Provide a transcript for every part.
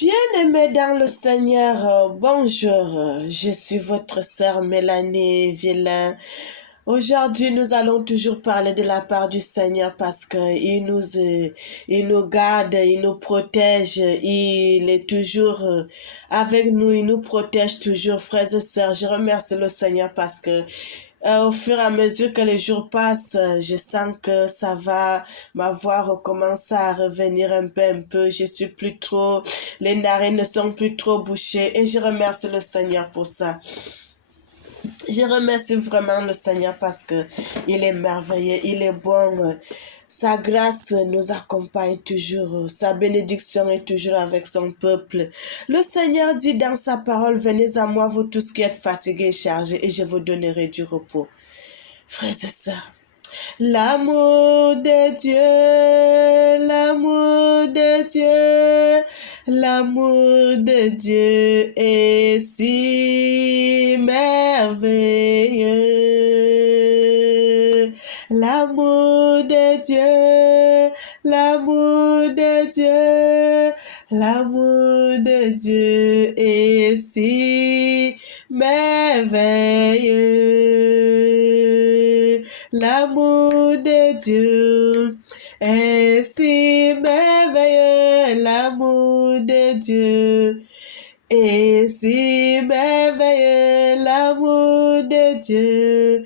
Bien-aimés dans le Seigneur, bonjour, je suis votre sœur Mélanie Villain. Aujourd'hui, nous allons toujours parler de la part du Seigneur parce il nous garde, il nous protège, il est toujours avec nous, il nous protège toujours, frères et sœurs. Je remercie le Seigneur parce que au fur et à mesure que les jours passent, je sens que ça va, ma voix recommence à revenir un peu. Je suis plus trop, les narines ne sont plus trop bouchées et je remercie le Seigneur pour ça. Je remercie vraiment le Seigneur parce que il est merveilleux, il est bon. Sa grâce nous accompagne toujours. Sa bénédiction est toujours avec son peuple. Le Seigneur dit dans sa parole, venez à moi, vous tous qui êtes fatigués et chargés, et je vous donnerai du repos. Frères et sœurs, l'amour de Dieu, l'amour de Dieu, l'amour de Dieu est si merveilleux. L'amour de Dieu, l'amour de Dieu, l'amour de Dieu est si merveilleux. L'amour de Dieu est si merveilleux. L'amour de Dieu est si merveilleux. L'amour de Dieu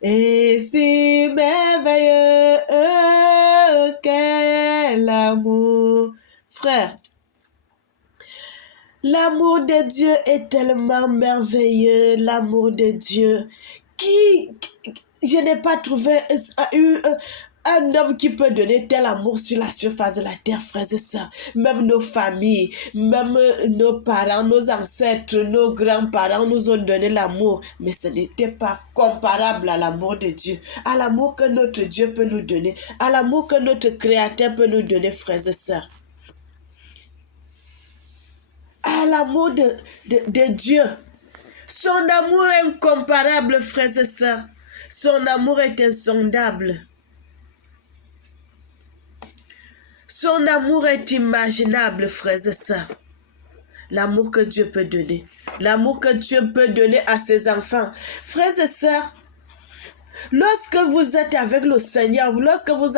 est si merveilleux. Oh, quel amour. Frère, l'amour de Dieu est tellement merveilleux. L'amour de Dieu qui je n'ai pas trouvé un homme qui peut donner tel amour sur la surface de la terre, frères et sœurs. Même nos familles, même nos parents, nos ancêtres, nos grands-parents nous ont donné l'amour. Mais ce n'était pas comparable à l'amour de Dieu, à l'amour que notre Dieu peut nous donner, à l'amour que notre Créateur peut nous donner, frères et sœurs. À l'amour de Dieu. Son amour est incomparable, frères et sœurs. Son amour est insondable. Son amour est imaginable, frères et sœurs. L'amour que Dieu peut donner. L'amour que Dieu peut donner à ses enfants. Frères et sœurs, lorsque vous êtes avec le Seigneur, lorsque vous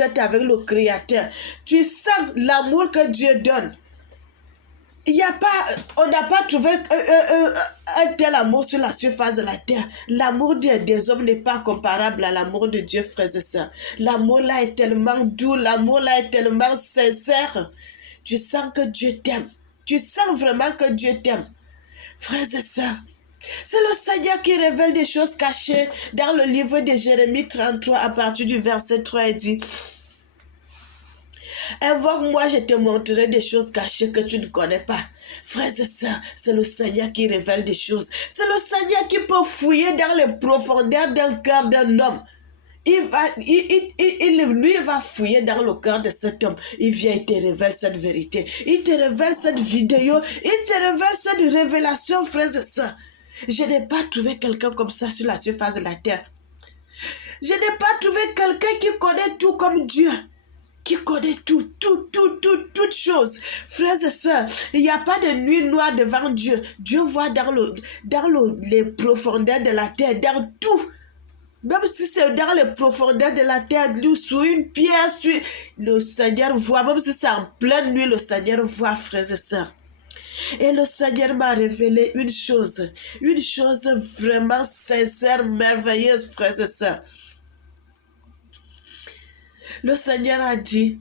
êtes avec le Créateur, tu sens l'amour que Dieu donne. On n'a pas trouvé un tel amour sur la surface de la terre. L'amour des hommes n'est pas comparable à l'amour de Dieu, frères et sœurs. L'amour là est tellement doux, l'amour là est tellement sincère. Tu sens que Dieu t'aime. Tu sens vraiment que Dieu t'aime. Frères et sœurs, c'est le Seigneur qui révèle des choses cachées dans le livre de Jérémie 33 à partir du verset 3 et dit: invoque-moi, je te montrerai des choses cachées que tu ne connais pas. Frères et sœurs, c'est le Seigneur qui révèle des choses. C'est le Seigneur qui peut fouiller dans les profondeurs d'un cœur d'un homme. Lui va fouiller dans le cœur de cet homme. Il vient, il te révèle cette vérité. Il te révèle cette vidéo. Il te révèle cette révélation, frères et sœurs. Je n'ai pas trouvé quelqu'un comme ça sur la surface de la terre. Je n'ai pas trouvé quelqu'un qui connaît tout comme Dieu. Qui connaît toutes choses. Frères et sœurs, il n'y a pas de nuit noire devant Dieu. Dieu voit dans les profondeurs de la terre, dans tout. Même si c'est dans les profondeurs de la terre, sous une pierre, le Seigneur voit. Même si c'est en pleine nuit, le Seigneur voit, frères et sœurs. Et le Seigneur m'a révélé une chose vraiment sincère, merveilleuse, frères et sœurs. Le Seigneur a dit: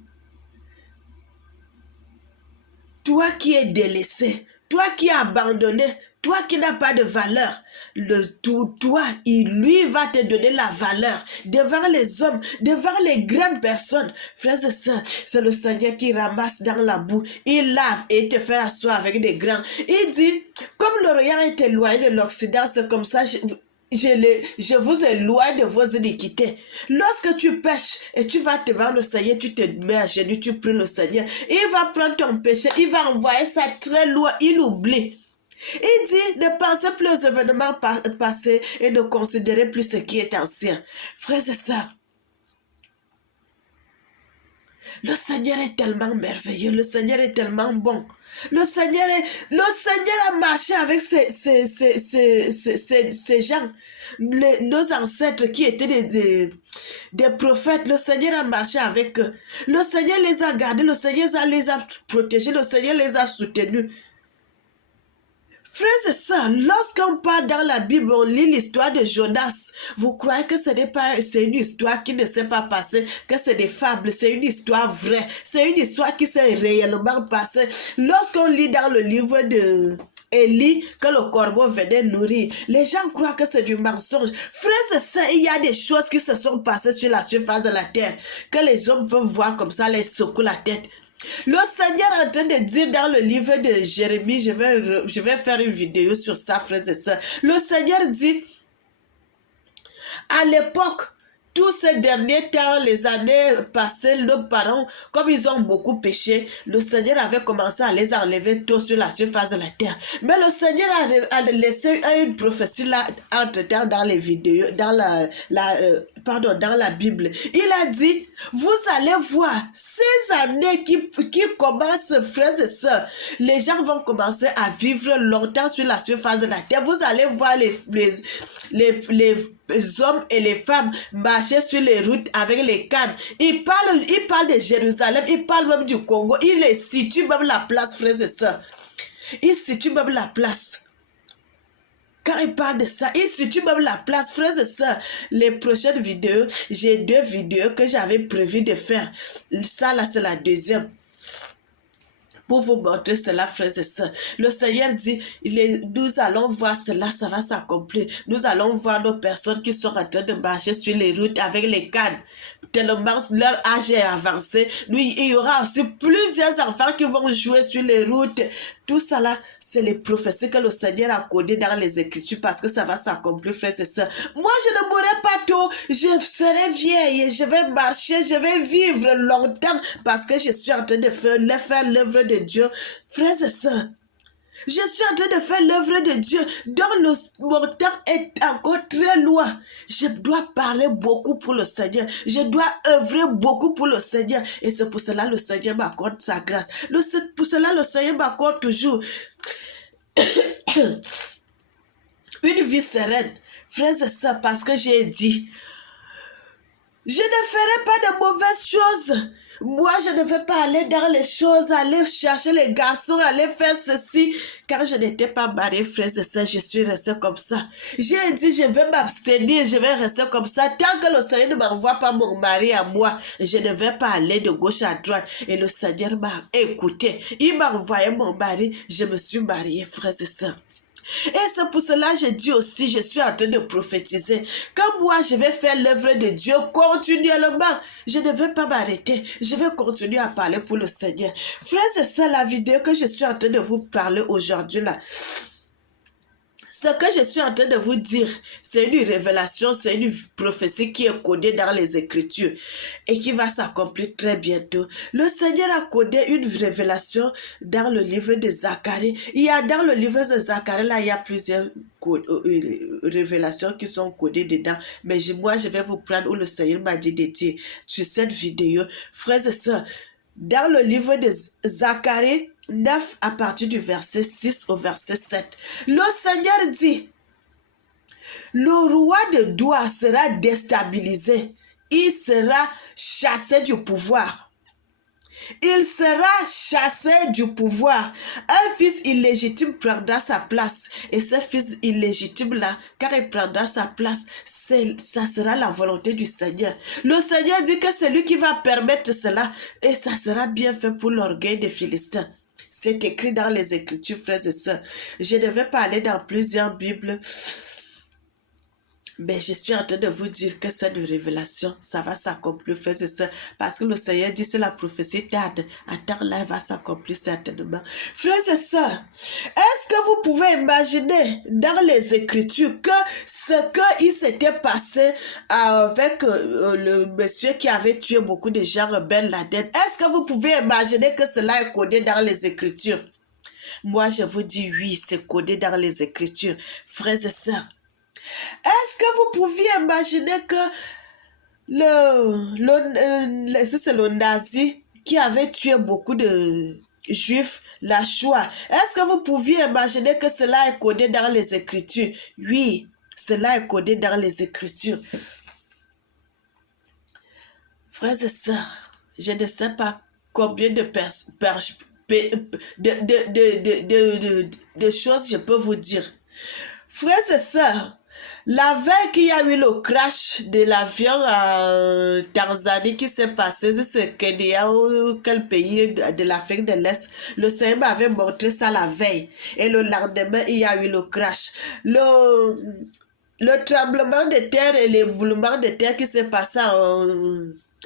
toi qui es délaissé, toi qui es abandonné, toi qui n'as pas de valeur, lui va te donner la valeur devant les hommes, devant les grandes personnes. Frères et sœurs, c'est le Seigneur qui ramasse dans la boue, il lave et te fait asseoir avec des grands. Il dit, comme l'Orient est éloigné de l'Occident, c'est comme ça, je vous éloigne de vos iniquités. Lorsque tu pêches et tu vas devant le Seigneur, tu te mets à genoux, tu pries le Seigneur. Il va prendre ton péché, il va envoyer ça très loin, il oublie. Il dit, ne pensez plus aux événements passés et ne considérez plus ce qui est ancien. Frères et sœurs, Le Seigneur est tellement merveilleux, le Seigneur est tellement bon. Le Seigneur a marché avec ces gens, nos ancêtres qui étaient des prophètes. Le Seigneur a marché avec eux. Le Seigneur les a gardés, le Seigneur les a protégés, le Seigneur les a soutenus. Frères et sœurs, lorsqu'on parle dans la Bible, on lit l'histoire de Jonas. Vous croyez que ce n'est pas, c'est une histoire qui ne s'est pas passée, que c'est des fables, c'est une histoire vraie, c'est une histoire qui s'est réellement passée. Lorsqu'on lit dans le livre de Élie que le corbeau venait nourrir, les gens croient que c'est du mensonge. Frères et sœurs, il y a des choses qui se sont passées sur la surface de la terre, que les hommes peuvent voir comme ça, les secouer la tête. Le Seigneur est en train de dire dans le livre de Jérémie, je vais faire une vidéo sur ça, frères et sœurs. Le Seigneur dit, à l'époque, tous ces derniers temps, les années passées, nos parents, comme ils ont beaucoup péché, le Seigneur avait commencé à les enlever tôt sur la surface de la terre. Mais le Seigneur a laissé une prophétie là, entre-temps dans les vidéos, dans dans la Bible. Il a dit, vous allez voir, ces années qui commencent, frères et sœurs, les gens vont commencer à vivre longtemps sur la surface de la terre. Vous allez voir les hommes et les femmes marcher sur les routes avec les cannes. Il parle de Jérusalem, il parle même du Congo. Il les situe même la place, frères et sœurs. Il situe même la place. Quand il parle de ça, il situe même la place, frères et sœurs. Les prochaines vidéos, j'ai 2 vidéos que j'avais prévu de faire. Ça là, c'est la deuxième. Pour vous montrer cela, frères et sœurs. Le Seigneur dit, nous allons voir cela, ça va s'accomplir. Nous allons voir nos personnes qui sont en train de marcher sur les routes avec les cannes. Tellement leur âge est avancé. Il y aura aussi plusieurs enfants qui vont jouer sur les routes. Tout ça là, c'est les prophéties que le Seigneur a codées dans les Écritures parce que ça va s'accomplir, frères et sœurs. Moi, je ne mourrai pas tôt. Je serai vieille. Je vais marcher. Je vais vivre longtemps parce que je suis en train de faire l'œuvre de Dieu. Frères et sœurs, je suis en train de faire l'œuvre de Dieu dont mon temps est encore très loin. Je dois parler beaucoup pour le Seigneur. Je dois œuvrer beaucoup pour le Seigneur. Et c'est pour cela que le Seigneur m'accorde sa grâce. Pour cela le Seigneur m'accorde toujours une vie sereine. Frères et sœurs, parce que j'ai dit, je ne ferai pas de mauvaises choses. Moi, je ne vais pas aller dans les choses, aller chercher les garçons, aller faire ceci. Car je n'étais pas mariée, frères et sœurs, je suis restée comme ça. J'ai dit, je vais m'abstenir, je vais rester comme ça. Tant que le Seigneur ne m'envoie pas mon mari à moi, je ne vais pas aller de gauche à droite. Et le Seigneur m'a écouté. Il m'a envoyé mon mari, je me suis mariée, frères et sœurs. Et c'est pour cela que je dis aussi, je suis en train de prophétiser. Quand moi, je vais faire l'œuvre de Dieu continuellement, je ne vais pas m'arrêter. Je vais continuer à parler pour le Seigneur. Frères et sœurs, la vidéo que je suis en train de vous parler aujourd'hui là, ce que je suis en train de vous dire, c'est une révélation, c'est une prophétie qui est codée dans les Écritures et qui va s'accomplir très bientôt. Le Seigneur a codé une révélation dans le livre de Zacharie. Dans le livre de Zacharie, là, il y a plusieurs révélations qui sont codées dedans. Mais moi, je vais vous prendre où le Seigneur m'a dit de dire sur cette vidéo. Frères et sœurs, dans le livre de Zacharie 9, à partir du verset 6 au verset 7, le Seigneur dit, le roi de Doua sera déstabilisé, il sera chassé du pouvoir. Il sera chassé du pouvoir. Un fils illégitime prendra sa place. Et ce fils illégitime-là, car il prendra sa place, ça sera la volonté du Seigneur. Le Seigneur dit que c'est lui qui va permettre cela. Et ça sera bien fait pour l'orgueil des Philistins. C'est écrit dans les Écritures, frères et sœurs. Je ne vais pas aller dans plusieurs Bibles. Mais je suis en train de vous dire que cette révélation, ça va s'accomplir, frères et sœurs, parce que le Seigneur dit, c'est la prophétie tarde, attends là, elle va s'accomplir certainement. Frères et sœurs, est-ce que vous pouvez imaginer dans les Écritures que ce qu'il s'était passé avec le monsieur qui avait tué beaucoup de gens, Ben Laden, est-ce que vous pouvez imaginer que cela est codé dans les Écritures? Moi, je vous dis oui, c'est codé dans les Écritures, frères et sœurs. Est-ce que vous pouviez imaginer que c'est le nazi qui avait tué beaucoup de Juifs, la Shoah. Est-ce que vous pouviez imaginer que cela est codé dans les Écritures? Oui, cela est codé dans les Écritures. Frères et sœurs, je ne sais pas combien de choses je peux vous dire. Frères et sœurs, la veille qu'il y a eu le crash de l'avion en Tanzanie qui s'est passé, c'est Kenya ou quel pays de l'Afrique de l'Est, le Seigneur m'avait montré ça la veille. Et le lendemain, il y a eu le crash. Le tremblement de terre et l'éboulement de terre qui s'est passé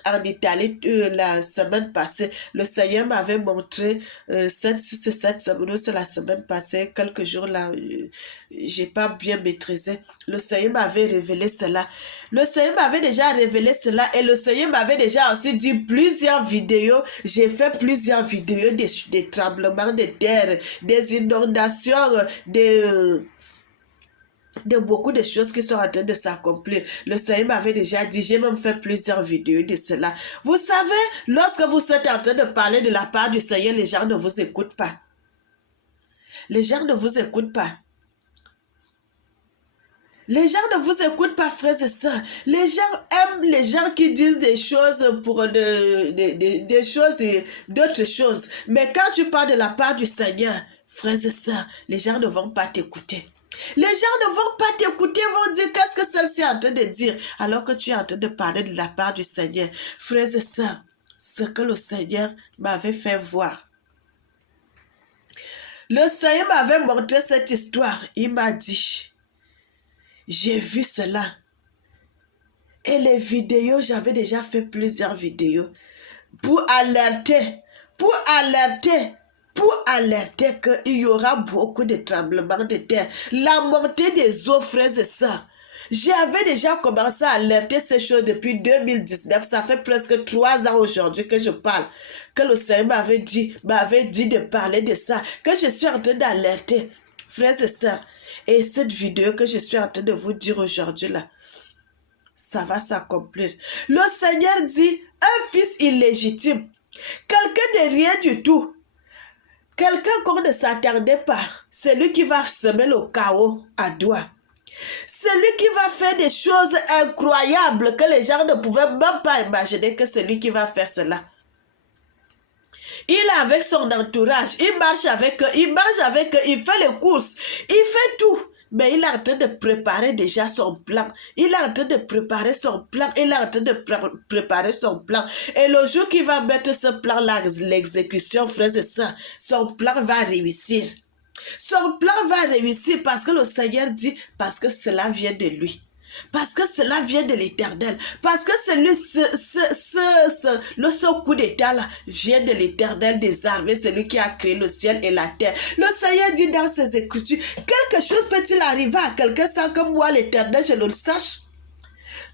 en Italie la semaine passée, le Seigneur m'avait montré cette semaine, c'est la semaine passée, quelques jours là, j'ai pas bien maîtrisé. Le Seigneur m'avait révélé cela. Le Seigneur m'avait déjà révélé cela et le Seigneur m'avait déjà aussi dit plusieurs vidéos. J'ai fait plusieurs vidéos des tremblements de terre, des inondations, de beaucoup de choses qui sont en train de s'accomplir. Le Seigneur m'avait déjà dit, j'ai même fait plusieurs vidéos de cela. Vous savez, lorsque vous êtes en train de parler de la part du Seigneur, les gens ne vous écoutent pas. Les gens ne vous écoutent pas. Les gens ne vous écoutent pas, frères et sœurs. Les gens aiment les gens qui disent des choses pour des choses et d'autres choses. Mais quand tu parles de la part du Seigneur, frères et sœurs, les gens ne vont pas t'écouter. Les gens ne vont pas t'écouter, vont dire qu'est-ce que celle-ci est en train de dire, alors que tu es en train de parler de la part du Seigneur. Frères et sœurs, ce que le Seigneur m'avait fait voir. Le Seigneur m'avait montré cette histoire. Il m'a dit, j'ai vu cela. Et les vidéos, j'avais déjà fait plusieurs vidéos pour alerter qu'il y aura beaucoup de tremblements de terre. La montée des eaux, frères et sœurs. J'avais déjà commencé à alerter ces choses depuis 2019. Ça fait presque 3 ans aujourd'hui que je parle. Que le Seigneur m'avait dit de parler de ça. Que je suis en train d'alerter. Frères et sœurs. Et cette vidéo que je suis en train de vous dire aujourd'hui là, ça va s'accomplir. Le Seigneur dit, un fils illégitime. Quelqu'un de rien du tout. Quelqu'un qu'on ne s'attendait pas. C'est lui qui va semer le chaos à doigt. C'est lui qui va faire des choses incroyables que les gens ne pouvaient même pas imaginer que c'est lui qui va faire cela. Il est avec son entourage, il marche avec eux, il fait les courses, il fait tout. Mais il est en train de préparer déjà son plan. Il est en train de préparer son plan. Et le jour qu'il va mettre ce plan-là, l'exécution, frères et sœurs, son plan va réussir. Son plan va réussir parce que le Seigneur dit, parce que cela vient de lui. Parce que cela vient de l'Éternel. Parce que ce coup d'état là vient de l'Éternel des armées, celui qui a créé le ciel et la terre. Le Seigneur dit dans ses Écritures, quelque chose peut-il arriver à quelqu'un sans que moi, l'Éternel, je le sache?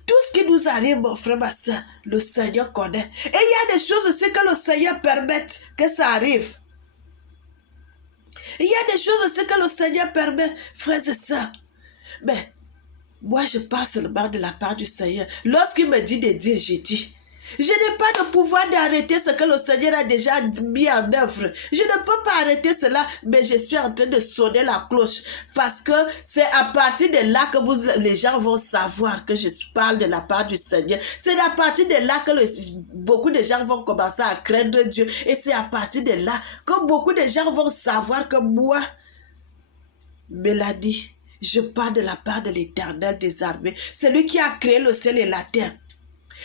Tout ce qui nous arrive, mon frère, ma soeur, le Seigneur connaît. Et il y a des choses aussi que le Seigneur permet que ça arrive. Il y a des choses aussi que le Seigneur permet, frères et sœurs. Mais moi, je parle seulement de la part du Seigneur. Lorsqu'il me dit de dire, j'ai dit. Je n'ai pas de pouvoir d'arrêter ce que le Seigneur a déjà mis en œuvre. Je ne peux pas arrêter cela, mais je suis en train de sonner la cloche. Parce que c'est à partir de là que les gens vont savoir que je parle de la part du Seigneur. C'est à partir de là que beaucoup de gens vont commencer à craindre Dieu. Et c'est à partir de là que beaucoup de gens vont savoir que moi, Mélanie, je parle de la part de l'Éternel des armées. C'est lui qui a créé le ciel et la terre.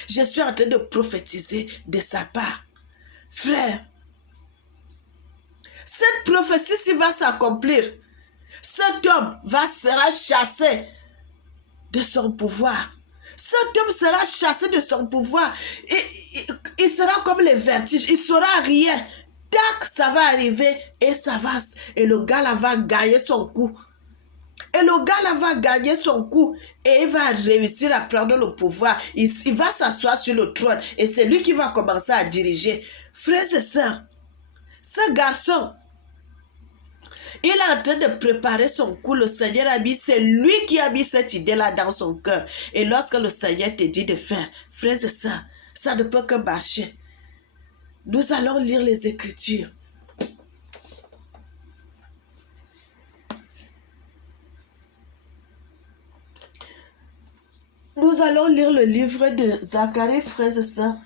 Je suis en train de prophétiser de sa part. Frère, cette prophétie va s'accomplir. Cet homme sera chassé de son pouvoir. Cet homme sera chassé de son pouvoir. Il sera comme les vertiges. Il ne saura rien. Tac, ça va arriver et ça va. Et le gars là va gagner son coup. Et le gars là va gagner son coup et il va réussir à prendre le pouvoir. Il va s'asseoir sur le trône et c'est lui qui va commencer à diriger. Frères et sœurs, ce garçon, il est en train de préparer son coup. Le Seigneur a mis, c'est lui qui a mis cette idée-là dans son cœur. Et lorsque le Seigneur te dit de faire, frères et sœurs, ça ne peut que marcher. Nous allons lire les Écritures. Nous allons lire le livre de Zacharie, frères et sœurs.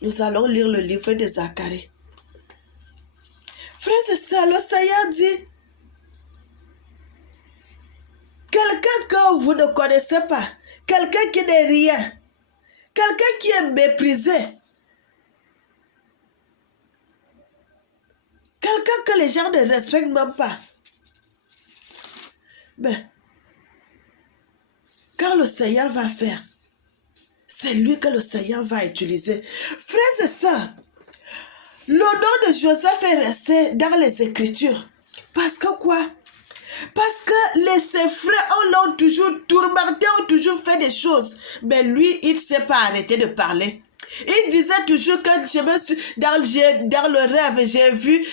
Nous allons lire le livre de Zacharie. Frères et sœurs, le Seigneur dit, quelqu'un que vous ne connaissez pas, quelqu'un qui n'est rien, quelqu'un qui est méprisé, quelqu'un que les gens ne respectent même pas. Mais, quand le Seigneur va faire, c'est lui que le Seigneur va utiliser. Frères et sœurs, le nom de Joseph est resté dans les Écritures. Parce que quoi? Parce que ses frères l'ont toujours tourmenté, ont toujours fait des choses. Mais lui, il ne s'est pas arrêté de parler. Il disait toujours que je me suis, dans le rêve, j'ai vu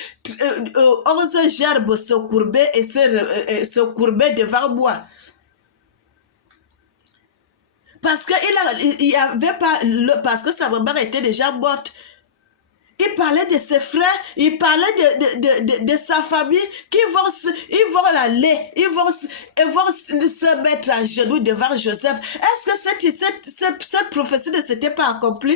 11 gerbes se courber et se courber devant moi. Parce que sa maman était déjà morte. Il parlait de ses frères, il parlait de sa famille, ils vont l'aller, ils vont se mettre à genoux devant Joseph. Est-ce que cette prophétie ne s'était pas accomplie?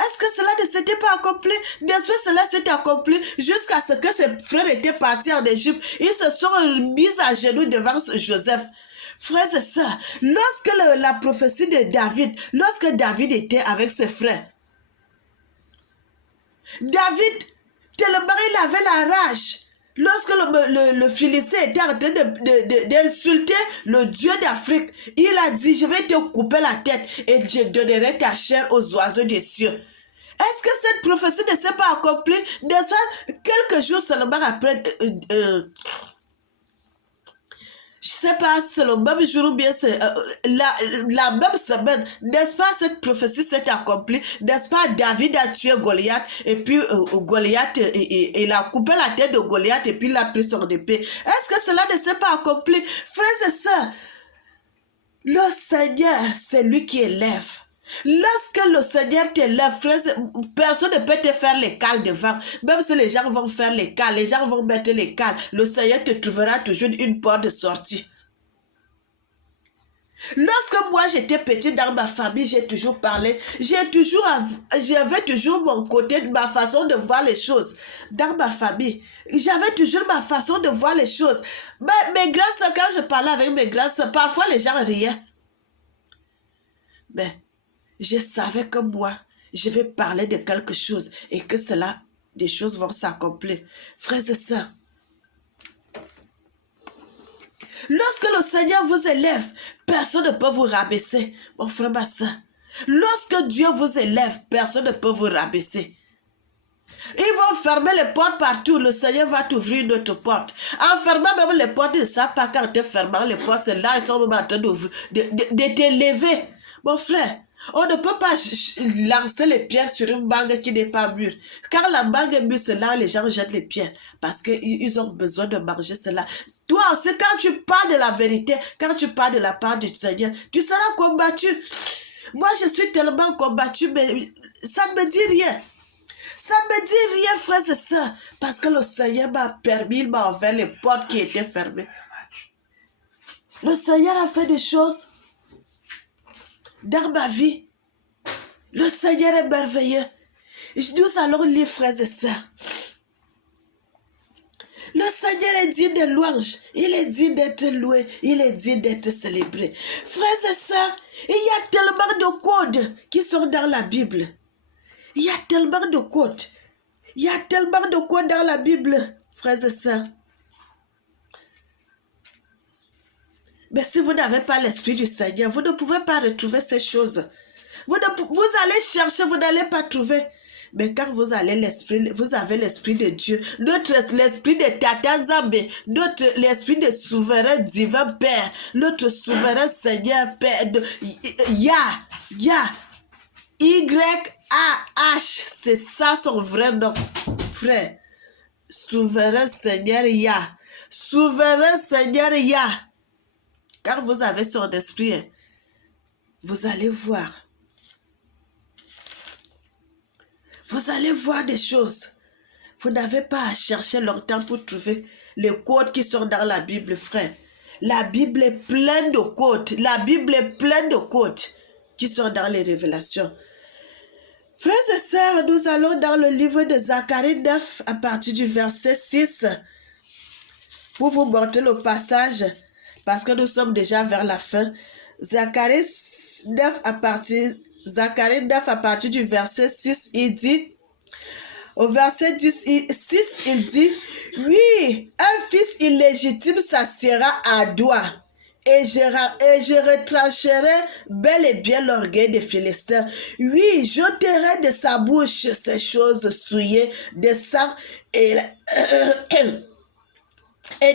Est-ce que cela ne s'était pas accompli? N'est-ce pas cela s'est accompli jusqu'à ce que ses frères étaient partis en Égypte? Ils se sont mis à genoux devant Joseph. Frères et sœurs, lorsque la prophétie de David, lorsque David était avec ses frères, David, tellement il avait la rage. Lorsque le Philistin était en train d'insulter le Dieu d'Afrique, il a dit, je vais te couper la tête et je donnerai ta chair aux oiseaux des cieux. Est-ce que cette prophétie ne s'est pas accomplie? N'est-ce pas, quelques jours seulement après, je ne sais pas, c'est le même jour ou bien c'est la même semaine, n'est-ce pas, cette prophétie s'est accomplie, n'est-ce pas, David a tué Goliath, et puis Goliath, il a coupé la tête de Goliath, et puis il a pris son épée. Est-ce que cela ne s'est pas accompli? Frères et sœurs, le Seigneur, c'est lui qui élève. Lorsque le Seigneur t'élève, personne ne peut te faire les cales devant. Même si les gens vont faire les cales, les gens vont mettre les cales, le Seigneur te trouvera toujours une porte de sortie. Lorsque moi j'étais petite dans ma famille, j'ai toujours parlé, j'avais toujours mon côté, ma façon de voir les choses. Dans ma famille, j'avais toujours ma façon de voir les choses. Mais mes grands sœurs, quand je parlais avec mes grands sœurs, parfois les gens riaient. Mais je savais que moi, je vais parler de quelque chose et que cela, des choses vont s'accomplir. Frères et sœurs, lorsque le Seigneur vous élève, personne ne peut vous rabaisser. Mon frère, ma sœur, lorsque Dieu vous élève, personne ne peut vous rabaisser. Ils vont fermer les portes partout, le Seigneur va t'ouvrir une autre porte. En fermant même les portes, ils ne savent pas quand tu es fermant les portes, c'est là ils sont même en train de t'élever. Mon frère, on ne peut pas lancer les pierres sur une bague qui n'est pas mûre. Quand la bague est mûre, c'est là les gens jettent les pierres. Parce qu'ils ont besoin de manger cela. Toi aussi, quand tu parles de la vérité, quand tu parles de la part du Seigneur, tu seras combattu. Moi, je suis tellement combattu, mais ça ne me dit rien. Ça ne me dit rien, frères et sœurs. Parce que le Seigneur m'a permis, il m'a ouvert les portes qui étaient fermées. Le Seigneur a fait des choses dans ma vie. Le Seigneur est merveilleux. Nous allons lire, frères et sœurs. Le Seigneur est digne de louange. Il est digne d'être loué. Il est digne d'être célébré. Frères et sœurs, il y a tellement de codes qui sont dans la Bible. Il y a tellement de codes. Il y a tellement de codes dans la Bible, frères et sœurs. Mais si vous n'avez pas l'Esprit du Seigneur, vous ne pouvez pas retrouver ces choses. Vous allez chercher, vous n'allez pas trouver. Mais quand vous avez l'Esprit de Dieu, l'Esprit de Tata Zambé, l'Esprit de souverain divin Père, notre souverain Seigneur Père, Y-A-H, c'est ça son vrai nom, frère. Souverain Seigneur Yah. Souverain Seigneur Yah. Quand vous avez son esprit, vous allez voir. vous allez voir des choses. Vous n'avez pas à chercher longtemps pour trouver les codes qui sont dans la Bible, frère. La Bible est pleine de codes. La Bible est pleine de codes qui sont dans les révélations. Frères et sœurs, nous allons dans le livre de Zacharie 9 à partir du verset 6 pour vous montrer le passage parce que nous sommes déjà vers la fin. Zacharie 9 à partir du verset 6, il dit, au verset 6, il dit, oui, un fils illégitime s'assiera à doigt. Et je retrancherai bel et bien l'orgueil des Philistins. Oui, j'ôterai de sa bouche ces choses souillées de sang et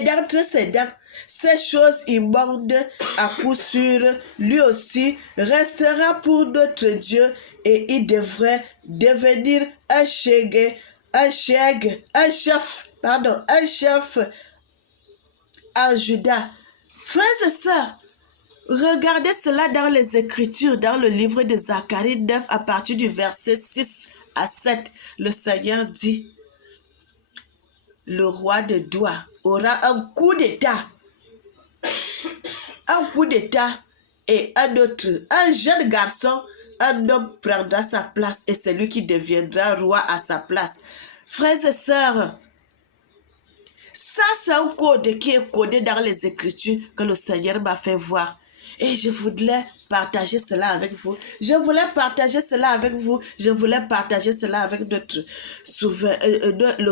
d'entre ses dents, ces choses immondes à coup sûr, lui aussi restera pour notre Dieu et il devrait devenir un chef en Juda. Frères et sœurs, regardez cela dans les Écritures, dans le livre de Zacharie 9 à partir du verset 6 à 7. Le Seigneur dit, le roi de Doua aura un coup d'état. Un coup d'état et un jeune garçon, un homme prendra sa place et c'est lui qui deviendra roi à sa place. Frères et sœurs, ça c'est un code qui est codé dans les Écritures que le Seigneur m'a fait voir. Et je voulais partager cela avec vous. Je voulais partager cela avec le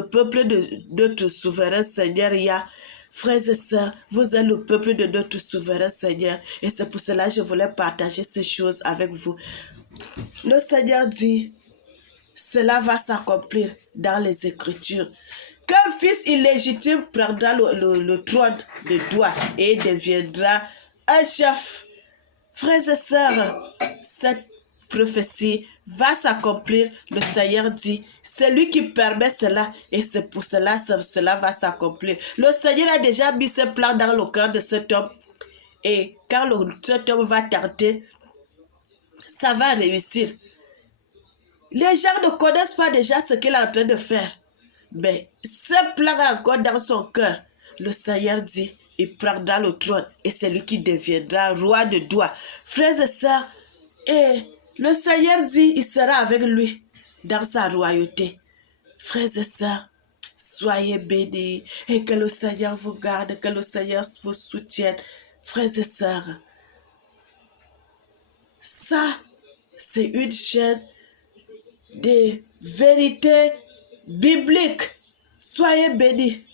peuple de notre souverain Seigneur Yah. Frères et sœurs, vous êtes le peuple de notre souverain Seigneur. Et c'est pour cela que je voulais partager ces choses avec vous. Le Seigneur dit, cela va s'accomplir dans les Écritures. Qu'un fils illégitime prendra le trône de Doua et deviendra un chef. Frères et sœurs, cette prophétie va s'accomplir. Le Seigneur dit, c'est lui qui permet cela et c'est pour cela que cela va s'accomplir. Le Seigneur a déjà mis ce plan dans le cœur de cet homme et quand cet homme va tenter, ça va réussir. Les gens ne connaissent pas déjà ce qu'il est en train de faire. Mais ce plan est encore dans son cœur. Le Seigneur dit, il prendra le trône et c'est lui qui deviendra roi de Doua. Frères et sœurs, et le Seigneur dit, il sera avec lui dans sa royauté. Frères et sœurs, soyez bénis et que le Seigneur vous garde, que le Seigneur vous soutienne. Frères et sœurs, ça, c'est une chaîne de vérité biblique. Soyez bénis.